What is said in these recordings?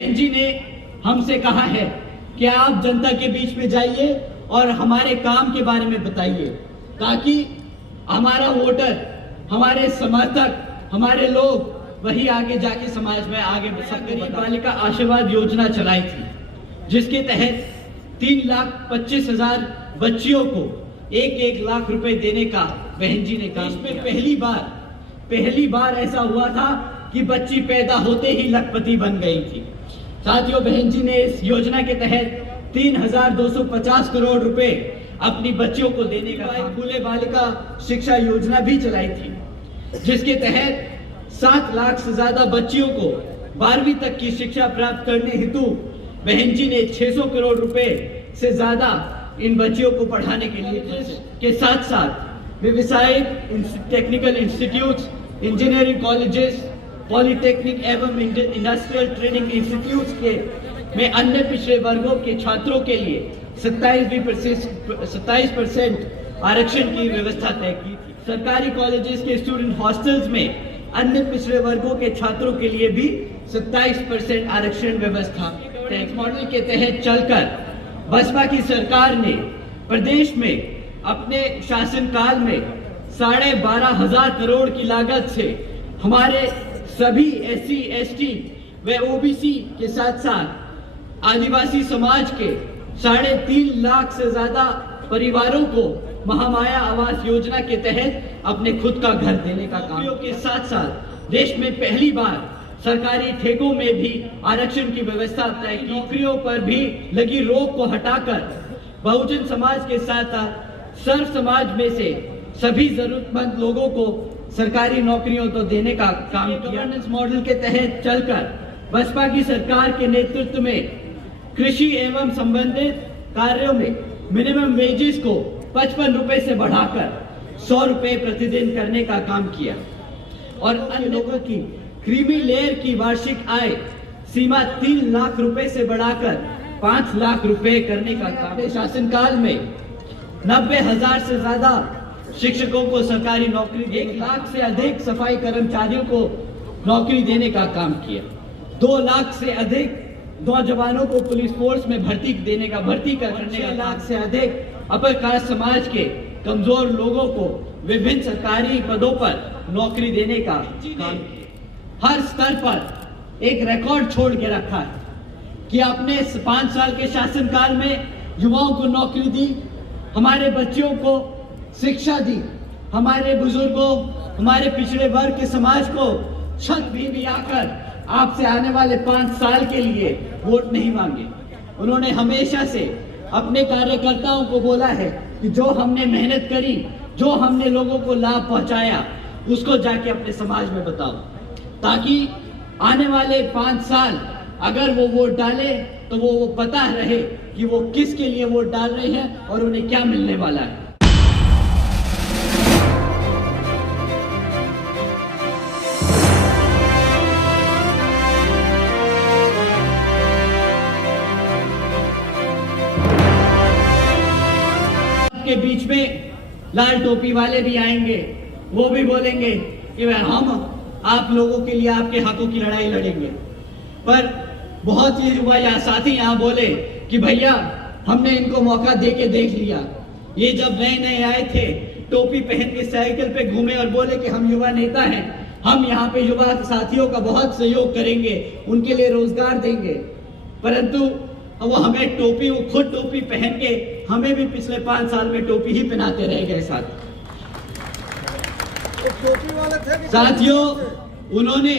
जी ने हमसे कहा है कि आप जनता के बीच में जाइए और हमारे काम के बारे में बताइए, ताकि हमारा वोटर, हमारे समर्थक, हमारे लोग वही आगे जाके समाज में आगे बढ़ सके। गरीब बालिका आशीर्वाद योजना चलाई थी, जिसके तहत 3,25,000 बच्चियों को 1-1 लाख रुपए देने का बहन जी ने काम किया। पहली बार ऐसा हुआ था कि बच्ची पैदा होते ही लखपति बन गई थी। साथियों, बहन जी ने इस योजना के तहत 3,250 करोड़ रुपए अपनी बच्चियों को देने का फूले बालिका शिक्षा योजना भी चलाई थी, जिसके तहत 7 लाख से ज्यादा बच्चियों को 12वीं तक की शिक्षा प्राप्त करने हेतु बहन जी ने 600 करोड़ रुपए से ज्यादा इन बच्चियों को पढ़ाने के लिए के साथ साथ व्यवसायिक technical institutes, engineering colleges, polytechnic एवं इंडस्ट्रियल ट्रेनिंग इंस्टीट्यूट्स के में अन्य पिछड़े वर्गों के छात्रों के लिए 27% आरक्षण की व्यवस्था तय की थी। सरकारी कॉलेजेस के स्टूडेंट हॉस्टल्स में अन्य पिछड़े वर्गों के छात्रों के लिए भी 27% आरक्षण व्यवस्था टैक्स मॉडल के तहत चलकर बसपा की सरकार ने प्रदेश में अपने शासनकाल में 12,500 करोड़ की लागत से हमारे सभी SC, ST व OBC के साथ साथ आदिवासी समाज के 3.5 लाख से ज्यादा परिवारों को महामाया आवास योजना के तहत अपने खुद का घर देने का काम के साथ साथ देश में पहली बार सरकारी ठेकों में भी आरक्षण की व्यवस्था तय की। नौकरियों पर भी लगी रोक को हटाकर बहुजन समाज के साथ सर्व समाज में से सभी जरूरतमंद लोगों को सरकारी नौकरियों तो देने का काम किया। गवर्नेंस मॉडल के तहत चलकर बसपा की सरकार के नेतृत्व में कृषि एवं संबंधित कार्यों में मिनिमम वेजेस को 55 रुपए से बढ़ाकर 100 रुपए प्रतिदिन करने का काम किया और अन्य लोगों की क्रीमी लेयर की वार्षिक आय सीमा 3 लाख रुपए से बढ़ाकर 5 लाख रुपए करने का काम। शासनकाल में 90,000 से ज्यादा शिक्षकों को सरकारी नौकरी, 1 लाख से अधिक सफाई कर्मचारियों को नौकरी देने का काम किया, 2 लाख से अधिक नौजवानों को पुलिस फोर्स में भर्ती करने का 6 लाख से अधिक अपर कास्ट समाज के कमजोर लोगों को विभिन्न सरकारी पदों पर नौकरी देने का काम। हर स्तर पर एक रिकॉर्ड छोड़ के रखा है कि आपने 5 साल के शासनकाल में युवाओं को नौकरी दी, हमारे बच्चों को शिक्षा दी, हमारे बुजुर्गों, हमारे पिछड़े वर्ग के समाज को छत भी आकर आपसे आने वाले 5 साल के लिए वोट नहीं मांगे। उन्होंने हमेशा से अपने कार्यकर्ताओं को बोला है कि जो हमने मेहनत करी, जो हमने लोगों को लाभ पहुंचाया, उसको जाके अपने समाज में बताओ, ताकि आने वाले 5 साल अगर वो वोट डाले तो वो पता रहे कि वो किसके लिए वोट डाल रहे हैं और उन्हें क्या मिलने वाला है। के बीच में लाल टोपी वाले भी आएंगे, वो भी बोलेंगे कि हम आप लोगों के लिए आपके हकों की लड़ाई लड़ेंगे। पर बहुत ही युवा या साथी यहाँ बोले कि भैया हमने इनको मौका दे के देख लिया। ये जब नए आए थे टोपी पहन के साइकिल पे घूमे और बोले कि हम युवा नेता हैं, हम यहाँ पे युवा साथियों का बहुत सहयोग करेंगे, उनके लिए रोजगार देंगे। परंतु वो हमें टोपी, वो खुद टोपी पहन के हमें भी पिछले 5 साल में टोपी ही पहनाते रह गए। साथियों, उन्होंने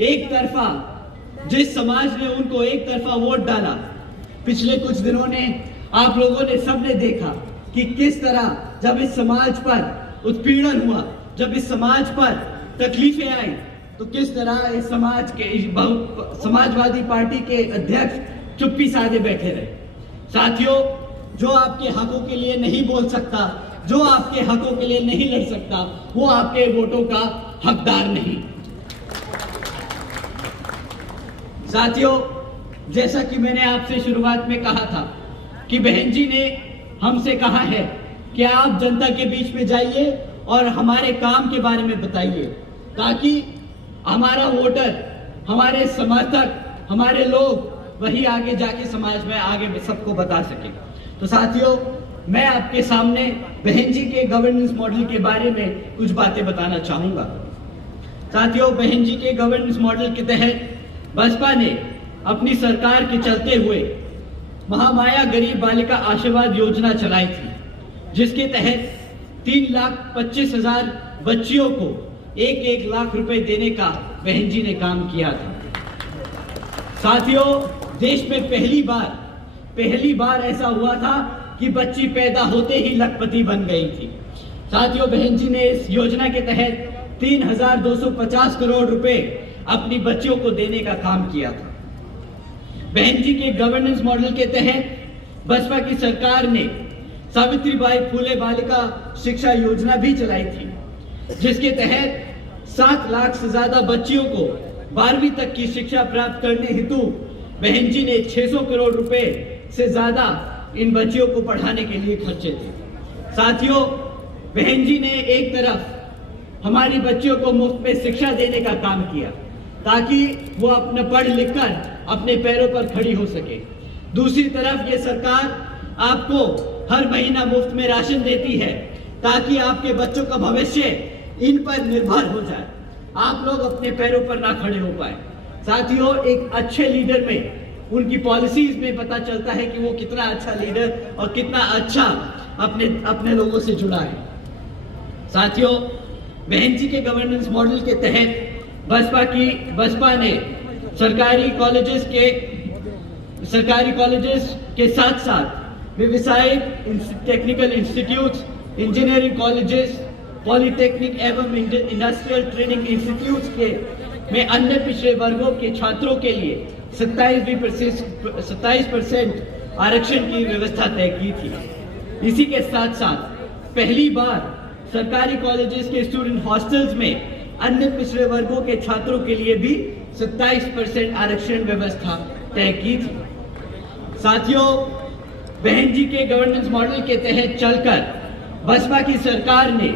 एक तरफा, जिस समाज ने उनको एक तरफा वोट डाला, पिछले कुछ दिनों ने आप लोगों ने सबने देखा कि किस तरह जब इस समाज पर उत्पीड़न हुआ, जब इस समाज पर तकलीफें आई, तो किस तरह इस समाज के समाजवादी पार्टी के अध्यक्ष चुप्पी साधे बैठे रहे। साथियों, जो आपके हकों के लिए नहीं बोल सकता, जो आपके हकों के लिए नहीं लड़ सकता, वो आपके वोटों का हकदार नहीं। साथियों, जैसा कि मैंने आपसे शुरुआत में कहा था कि बहन जी ने हमसे कहा है कि आप जनता के बीच में जाइए और हमारे काम के बारे में बताइए, ताकि हमारा वोटर, हमारे समर्थक, हमारे लोग वही आगे जाके समाज में आगे सबको बता सके। तो साथियों, मैं आपके सामने बहन जी के गवर्नेंस मॉडल के बारे में कुछ बातें बताना चाहूंगा। साथियों, बहन जी के गवर्नेंस मॉडल के तहत बसपा ने अपनी सरकार के चलते हुए महामाया गरीब बालिका आशीर्वाद योजना चलाई थी, जिसके तहत 3,25,000 बच्चियों को 1-1 लाख रुपए देने का बहन जी ने काम किया था। साथियों, देश में पहली बार ऐसा हुआ था कि बच्ची पैदा होते ही लखपति बन गई थी। साथियों, बहन जी ने इस योजना के तहत 3,250 करोड़ रुपए अपनी बच्चियों को देने का काम किया था। बहन जी के गवर्नेंस मॉडल के तहत बसपा की सरकार ने सावित्रीबाई फुले बालिका शिक्षा योजना भी चलाई थी, जिसके तहत 7 लाख से ज्यादा बच्चियों को 12वीं तक की शिक्षा प्राप्त करने हेतु बहन जी ने 600 करोड़ रुपए से ज्यादा इन बच्चियों को पढ़ाने के लिए खर्चे थे। साथियों, बहन जी ने एक तरफ हमारी बच्चियों को मुफ्त में शिक्षा देने का काम किया ताकि वो अपने पढ़ लिख कर अपने पैरों पर खड़ी हो सके। दूसरी तरफ ये सरकार आपको हर महीना मुफ्त में राशन देती है ताकि आपके बच्चों का भविष्य इन पर निर्भर हो जाए, आप लोग अपने पैरों पर ना खड़े हो पाए। साथियों, एक अच्छे लीडर में उनकी पॉलिसीज में पता चलता है कि वो कितना अच्छा लीडर और कितना अच्छा अपने लोगों से जुड़ा है। साथियों, बहन जी के गवर्नेंस मॉडल के तहत बसपा ने सरकारी कॉलेजेस के साथ साथ व्यवसायिक technical institutes, engineering colleges, polytechnic एवं इंडस्ट्रियल ट्रेनिंग इंस्टीट्यूट्स के में अन्य पिछड़े वर्गों के छात्रों के लिए 27% आरक्षण की व्यवस्था तय की थी। इसी के साथ साथ पहली बार सरकारी कॉलेजेस के स्टूडेंट हॉस्टल्स में अन्य पिछड़े वर्गों के छात्रों के लिए भी 27% आरक्षण व्यवस्था तय की थी। साथियों, बहन जी के गवर्नेंस मॉडल के तहत चलकर बसपा की सरकार ने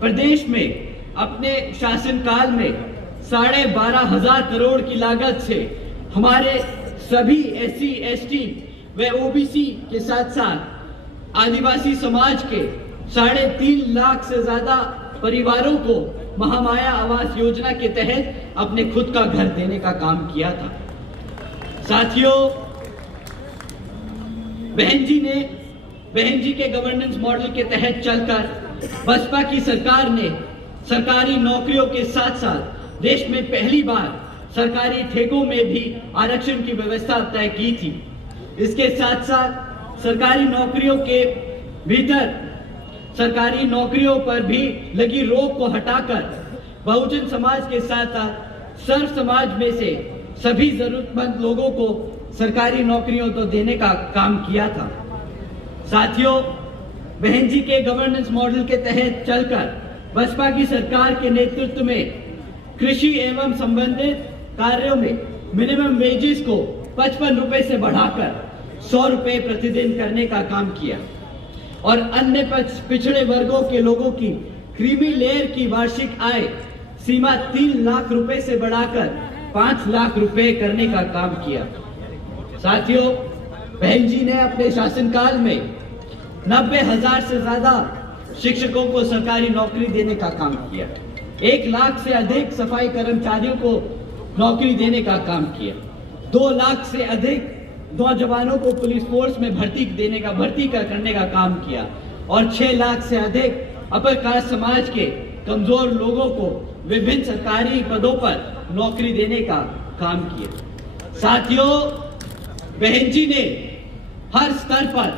प्रदेश में अपने शासनकाल में 12,500 करोड़ की लागत से हमारे सभी SC, ST व OBC के साथ साथ आदिवासी समाज के 3.5 लाख से ज्यादा परिवारों को महामाया आवास योजना के तहत अपने खुद का घर देने का काम किया था। साथियों, बहन जी के गवर्नेंस मॉडल के तहत चलकर बसपा की सरकार ने सरकारी नौकरियों के साथ साथ देश में पहली बार सरकारी ठेकों में भी आरक्षण की व्यवस्था तय की थी। इसके साथ साथ सरकारी नौकरियों के भीतर सरकारी नौकरियों पर भी लगी रोक को हटाकर बहुजन समाज के साथ साथ सर्व समाज में से सभी जरूरतमंद लोगों को सरकारी नौकरियों तो देने का काम किया था। साथियों, बहन जी के गवर्नेंस मॉडल के तहत चलकर बसपा की सरकार के नेतृत्व में कृषि एवं संबंधित कार्यों में मिनिमम वेजेस को 55 रुपए से बढ़ाकर 100 रुपए प्रतिदिन करने का काम किया और अन्य पिछड़े वर्गों के लोगों की क्रीमी लेयर की वार्षिक आय सीमा 3 लाख रुपए से बढ़ाकर 5 लाख रुपए करने का काम किया। साथियों, बहन जी ने अपने शासनकाल में 90,000 से ज्यादा शिक्षकों को सरकारी नौकरी देने का काम किया, 1 लाख से अधिक सफाई कर्मचारियों को नौकरी देने का काम किया, 2 लाख से अधिक नौजवानों को पुलिस फोर्स में भर्ती करने का काम किया और 6 लाख से अधिक अपर कास्ट समाज के कमजोर लोगों को विभिन्न सरकारी पदों पर नौकरी देने का काम किया। साथियों, बहन जी ने हर स्तर पर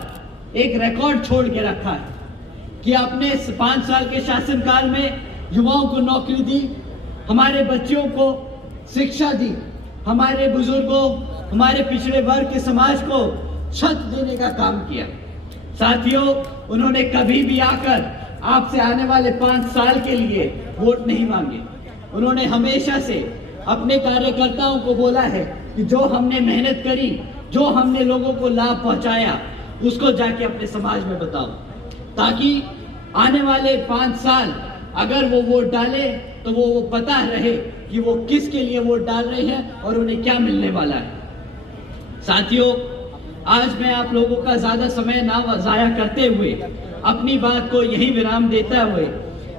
एक रिकॉर्ड छोड़ के रखा है कि आपने 5 साल के शासनकाल में युवाओं को नौकरी दी, हमारे बच्चों को शिक्षा दी, हमारे बुजुर्गों, हमारे पिछड़े वर्ग के समाज को छत देने का काम किया। साथियों, उन्होंने कभी भी आकर आपसे आने वाले 5 साल के लिए वोट नहीं मांगे। उन्होंने हमेशा से अपने कार्यकर्ताओं को बोला है कि जो हमने मेहनत करी, जो हमने लोगों को लाभ पहुंचाया, उसको जाके अपने समाज में बताओ, ताकि आने वाले 5 साल अगर वो वोट डाले तो वो पता रहे कि वो किसके लिए वोट डाल रहे हैं और उन्हें क्या मिलने वाला है। साथियों, आज मैं आप लोगों का ज्यादा समय ना जाया करते हुए अपनी बात को यही विराम देता हुए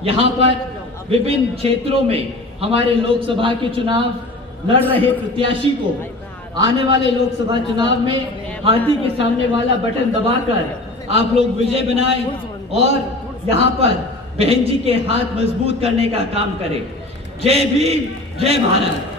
यहाँ पर विभिन्न क्षेत्रों में हमारे लोकसभा के चुनाव लड़ रहे प्रत्याशी को आने वाले लोकसभा चुनाव में हाथी के सामने वाला बटन दबाकर आप लोग विजय बनाएं और यहाँ पर बहन जी के हाथ मजबूत करने का काम करें। जय भीम, जय भारत।